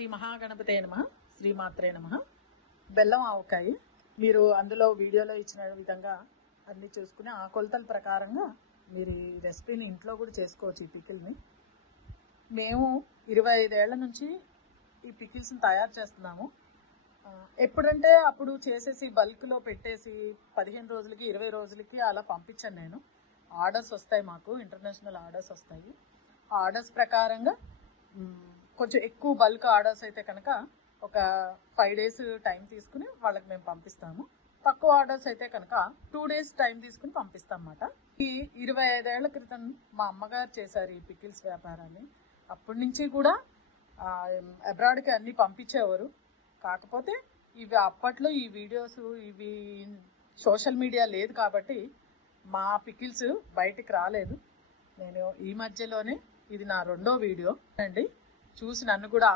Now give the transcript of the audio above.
శ్రీ మహాగణపతే నమః, శ్రీమాత్రే నమః. బెల్లం ఆవకాయ మీరు అందులో వీడియోలో ఇచ్చిన విధంగా అన్ని చూసుకుని ఆ కొలతల ప్రకారంగా మీరు ఈ రెసిపీని ఇంట్లో కూడా చేసుకోవచ్చు. ఈ పికిల్ని మేము 25 ఏళ్ల నుంచి ఈ పికిల్స్ని తయారు చేస్తున్నాము. ఎప్పుడంటే అప్పుడు చేసేసి బల్క్లో పెట్టేసి 15 రోజులకి 20 రోజులకి అలా పంపించాను నేను. ఆర్డర్స్ వస్తాయి, మాకు ఇంటర్నేషనల్ ఆర్డర్స్ వస్తాయి. ఆర్డర్స్ ప్రకారంగా కొంచెం ఎక్కువ బల్క్ ఆర్డర్స్ అయితే కనుక ఒక 5 days టైం తీసుకుని వాళ్ళకి మేము పంపిస్తాము. తక్కువ ఆర్డర్స్ అయితే కనుక 2 days టైం తీసుకుని పంపిస్తాం అన్నమాట. ఈ 25 ఏళ్ల క్రితం మా అమ్మగారు చేశారు ఈ పికిల్స్ వ్యాపారాన్ని. అప్పటి నుంచి కూడా అబ్రాడ్కి అన్ని పంపించేవారు. కాకపోతే ఇవి అప్పట్లో ఈ వీడియోస్ ఇవి సోషల్ మీడియా లేదు కాబట్టి మా పికిల్స్ బయటికి రాలేదు. నేను ఈ మధ్యలోనే ఇది నా 2వ వీడియో అండి. చూసి నన్ను కూడా